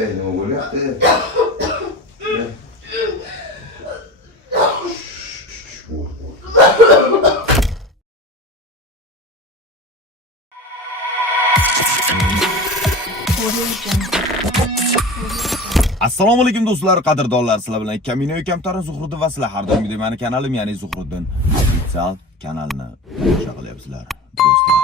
nima bo'lyapti? Assalomu alaykum do'stlar, qadrdonlar, sizlar bilan Kamino Kamtarin Zuhriddin va sizlar har doimgidek meni kanalim, ya'ni Zuhriddin Official kanalini tomosha qilyapsizlar do'stlar.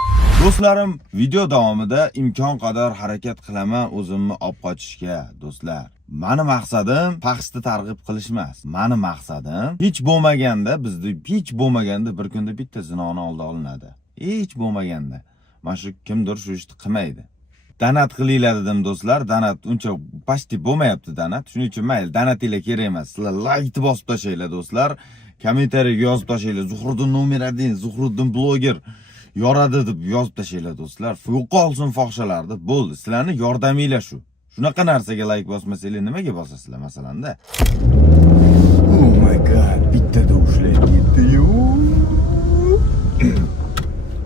Do'stlarim, video davomida imkon qadar harakat qilaman o'zimni olib qochishga do'stlar. Mani maqsadim paxsni targ'ib qilish emas. Mani maqsadim hech bo'lmaganda bizda bir kunda bitta zinoni oldi olinadi. Hech bo'lmaganda. Mana shu kimdir shu ishni qilmaydi. Donat qilinglar dedim do'stlar. Donat uncha pasti bo'lmayapti donat. Shuning uchun mayli, donatinglar kerak emas. Sizlar like bosib tashlaylar do'stlar. Kommentariyaga yozib tashlaylar. Zuhriddin nomer 1, Zuhriddin bloger yoradi deb yozib tashlaylar do'stlar. Yo'qolsin fohishalarni. Bo'ldi. Sizlarning yordaminglar shu. Shunaqa narsaga like bosmasanglar nimaga bosasizlar masalanda? Oh my god, bittada ushlaydi ketdi-yu.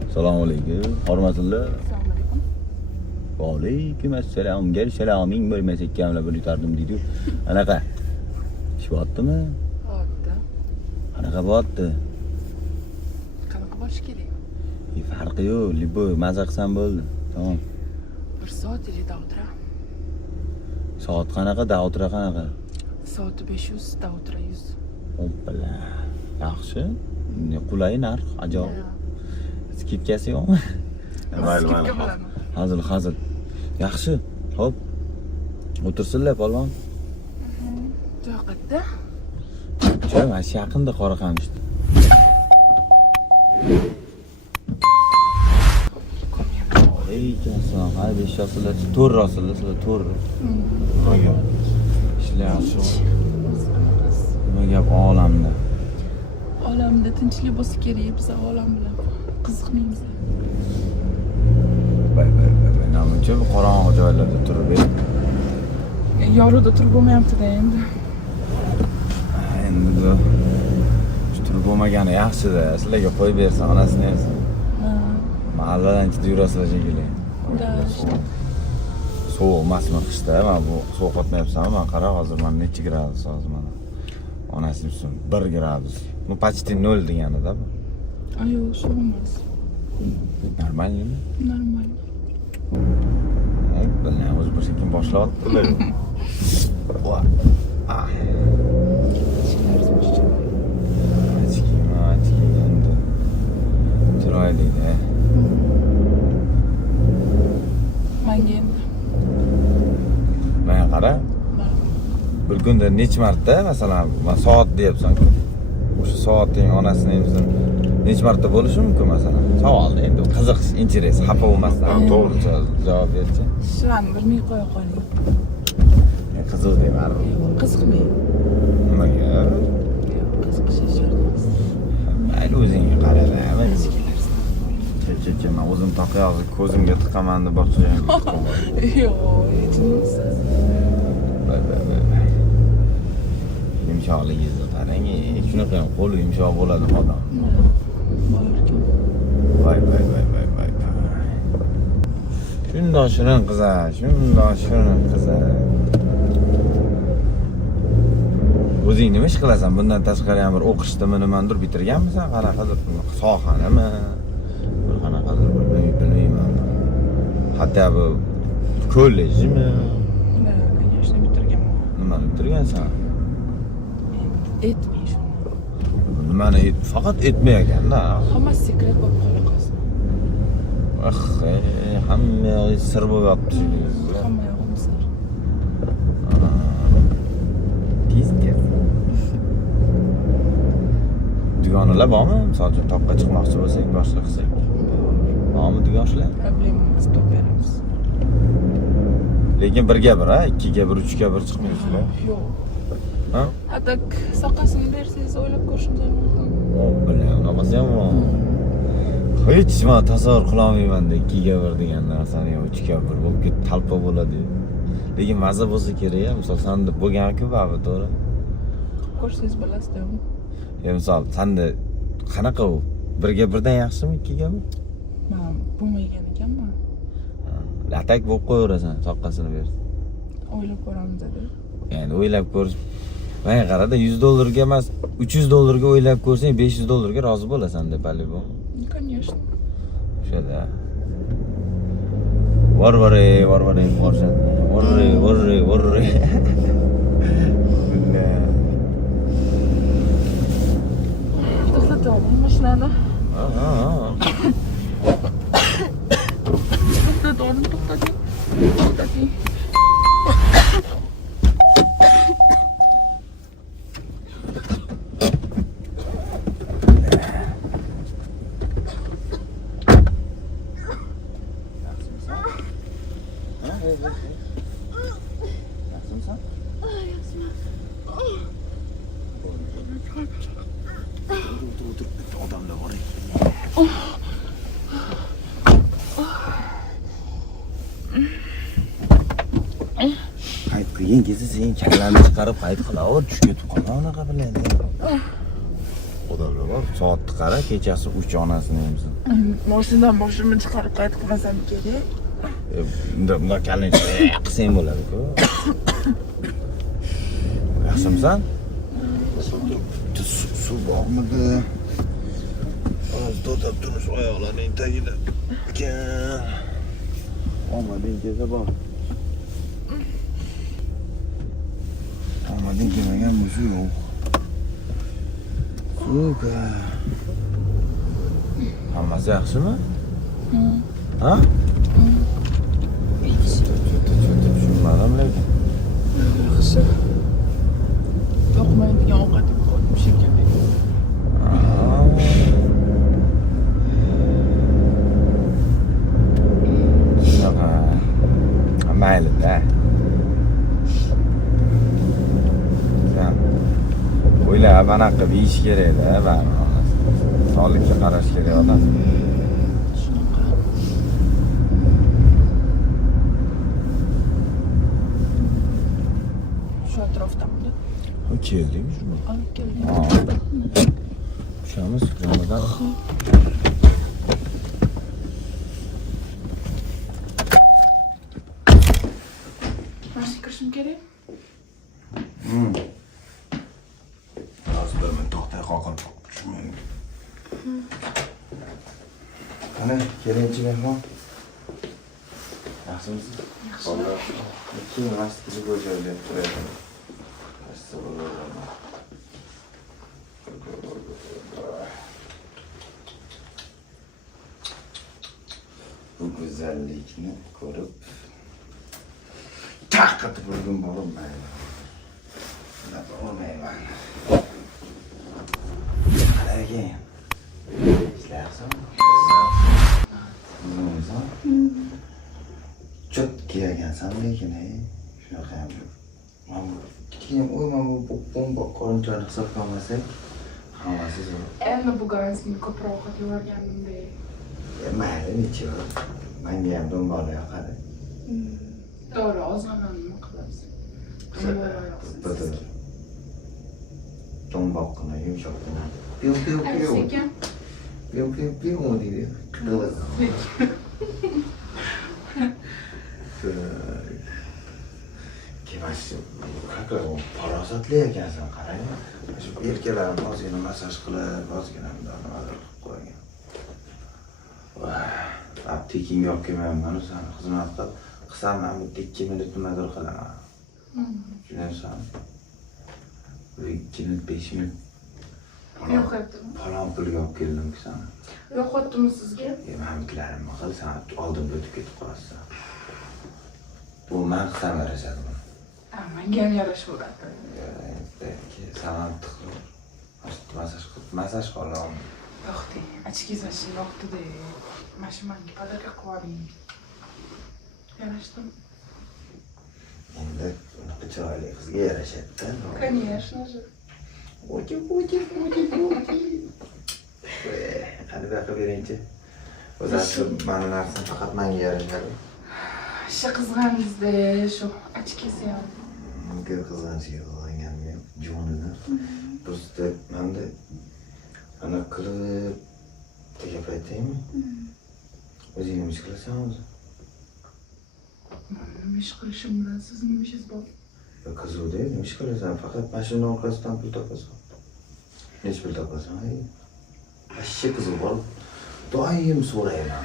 Assalomu alaykum. Hormatlar. Alaykum assalom. Gel saloming bo'lmasa kamlar bo'lib yutardim deydi. Anaqa. Ish bo'ldimi? Bo'ldi. Anaqa bo'ldi. Qanaqa bo'lish kerak? Farqi yo'q, libo maza qilsam bo'ldi. Tamam. 1 soat ilida o'tira. Soat qanaqa, davotira qanaqa? Soat 500, davotira 100. Hoppala. Yaxshi. Qulay narx, ajoyib. Skidkasi yo'qmi? Mayli. Hazil. Yaxshi. Hop. O'tirsinlar polvon. Joy qayerda? Joy mana shu yaqinda Qoraqamishda. Assalom. Hali 5 yoshlar, 4 yoshlar, sizlar 4. Nimaga? Ishlar yaxshi. Nima gap olamda? Olamda tinchlik bo'lsa kerak, biz olam bilan qiziqmaymiz. Bay. Namuncha qorong'i joylarda turib Yorug'da turib bo'lmayapti-da endi. Endi bu turib bo'lmagani yaxshi-da. Sizlarga qo'yib bersa, onasini esa. Mahalladan chiqib yurasizlar shekilli. Da. Sovuq emasmi qishda? Mana bu sovqotmayapsanmi? Mana qara, hozir mana necha gradus hozir mana. Onasi uchun 1 gradus. Bu почти 0 degani-da bu. Ayo, shu emas. Normalmi? Normal. Bilan o'zi bir sekin boshlayaptilar. Voy. Endi. Chiroyli-da. Menga endi. Mana qara. Bir kunda necha marta, masalan, soat deyapsan-ku. O'sha soating onasining bizning necha marta bo'lishi mumkin masalan? Savolni endi qiziq, interes, xafa bo'lmasdan to'g'ri javob berchi. Shularni bilmay qo'ya qoling. Qiziq deyman. Qiziqmaydi. Nimaga? Qiziqish shart emas. Mayli o'zingga qara-da. Men o'zim taqay hozir ko'zimga tiqaman deb boshqa joyga tiqaman. Yo'q, aytmaysiz. Bay. Yumshoqligingizni qarang. Shunaqa ham qo'li yumshoq bo'ladi odam. Bay. Shundoq shirin qiza. O'zing nima ish qilasan? Bundan tashqari ham bir o'qishdimi, nimadir bitirganmisan? Qanaqadir sohanimi? Bir qanaqadir bilmayman. Hatto bu kollejmi? Конечно, bitirganman. Nimani bitirgansan? Etmay shuni. Nimani faqat etmay ekan-da. Hammasi sekret bo'lib qolgan. Hamma sir bo'lib yotibdi. Hamma yog'im sir. Pizga. Dugonalar bormi? Misol uchun toqqa chiqmoqchi bo'lsak, boshqa qilsak. Bormi dugonlar? Problema emas, topamiz. Lekin 1 ga 1, 2 ga 1, 3 ga 1 chiqmaysizlar. Yo'q. Ha? Atak soqasini bersangiz o'ylab ko'rishimiz mumkin. Bilaman, namazam bor. Hech nima tasavvur qila olmayman-da 2 ga 1 degan narsani 3 ga 1 bo'lib ketib talpa bo'ladi. Lekin maza bo'lsa kerak-a, misol sanda bo'lgan-ku ba'zi to'g'ri. Ko'rsangiz bilasiz-da. Misol sanda qanaqa u? 1 ga 1 dan yaxshimi 2 ga 1? Men bo'lmagan ekanman. Atak bo'lib qo'yaverasan, soqqasini bersan. O'ylab ko'ramiz dedi. Endi o'ylab ko'rish. Men qarada $100 emas, $300 o'ylab ko'rsang, $500 rozi bo'lasan deb по-любому. Конечно. Shada. Vorvare, borsan. Vorre. To'xtatib oling mashinani. Ha. To'xtating. Odamlar bor ekan. Qayt qilgan kezi sen kallani chiqarib qayt qilaver, tushga tuqana unaqa bilan. Odamlar bor, soatni qara, kechasi 3 onasini emsin. Mashinadan boshimni chiqarib qayt qilmasam kerak. Unda kalni qilsang bo'ladi-ku. Yaxshimisan? Suv bormidi? Hozir to'xtab turish oyoqlarning tagida ekan. Omading kelsa bor. Omading kelmagan bo'lsa yo'q. Suka. Hammasi yaxshimi? Ha? Tushunmadim lekin. Yaxshi. Yoqmaydigan ovqat yeb qo'ydim shekilli. Shunaqa. Mayli-da. Sen o'ylab anaqa qilib yeyish kerak-da, baribir. Sog'likka qarash kerak odam. Shunaqa. Shu atrofdamda. Keldingmi shuni? Olib keldim. Tushamiz, joyidan. Narsa kirishim kerak? Hozir bir minut to'xtay qoqilib tushmaydi. Qani, kelinchi mehmon. Yaxshimisiz? Yaxshi. Keyin masjidga ko'chirib turadi. Bu güzellikni ko'rib taqqa turgim bo'lmaydi. Bunaqa olmayman. Qaragan. Ishlayapsanmi? Çok kiyagansan lekin shunaqa ham yo'q. Mana keyin mana bu bomba ko'rinchani hisobga olmasak, hammasi zo'r. Endi bu gansni ko'proq ovqat yevorganimda. Mayli, necha. Menga ham do'mbala yoqadi. To'g'ri, ozg'inani nima qilasiz? Tomboqqina yumshoqqina. Piu Sekin. deydi. Qilib. Kemashi, qanaqa farosatli ekansan, qarang. Shu erkaklarni ozgina massaj qilib, ozgina nimadir qilib qo'ygan. Aptekinga olib kelmayman, sani xizmat qilsam, men 2 minut nimadir qilaman. Tushunaysan? 2 minut, 5 minut. Yo'q etdim. Falon pulga olib keldim-ku sani. Yo'q etdimmi sizga? Hamkilarimni qil, sen oldin o'tib ketib qolasan. Bu men qilsam yarashadi buni. Menga ham yarashaveradi. Salam tiqib, massaj qilaman. Yo'q de, ochki sashi yo'qdi-de. Mashinamga podarka qilib yuboring. Yarashdimi? Endi unaqa chiroyli qizga yarashadi-da. Конечно же. Ochi. Qani baqa beringchi. O'zi mana narsani faqat menga yarashadi. Shu qizg'andingizda shu ochkisi ham. Menga qizg'anchiga qilganganim yo'q, jonini. Просто menda ana qilib tegib aytaymi? O'zing nima qilasan o'zi? Nima ish qilishim bilan sizning nima ishingiz bor? Qiziqda nima ish qilasan? Faqat mashina orqasidan pul topasan. Nech pul topasan? Ashshi qiziq bor. Doim so'rayman.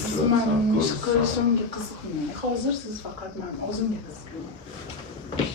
Siz mani ish qilishimga qiziqmang. Hozir siz faqat men o'zimga qiziqing.